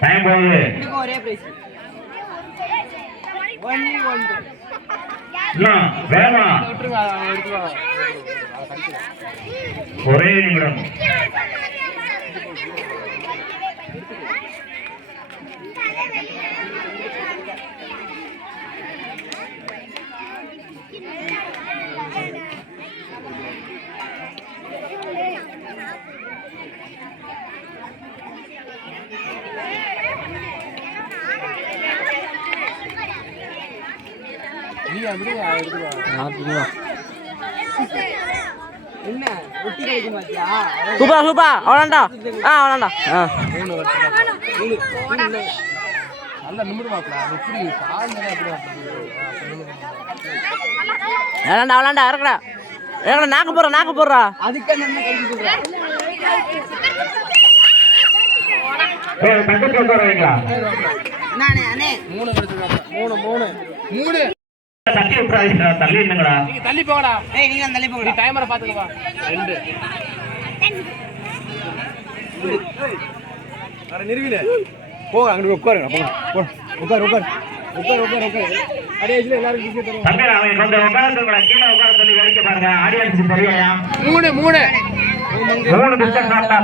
Time போகுது ஒரே price நல்லா நிமிடு மாப்பிள எப்படி சாயந்தரம் எப்படி அவளாண்டா அவளாண்டா இறக்கடா இறக்கடா நாக்கு போடுறா நாக்கு போடுறா அதுக்கு மூணு மூணு. மூணு. விட்டுறாதீங்க தள்ளி போங்கடா. ஏய் நீங்க தள்ளி நீ போங்கடா டைமரை ரெண்டு. அட போங்க அங்கிட்டு உட்காருங்க. போங்க போ. உட்காரு உட்காரு. உட்காரு உட்காரு உட்காரு. அடே இதுல எல்லாரும் டிக்கெட் தருவோம் தம்பி அவங்க கொஞ்சம் உட்கார சொல்லுங்க கீழே உட்கார சொல்லி வேடிக்கை பாருங்க. ஆடியன்ஸ் தெரியலையா மூணு மூணு. மூணு பிஸ்கட் சாப்பிட்டா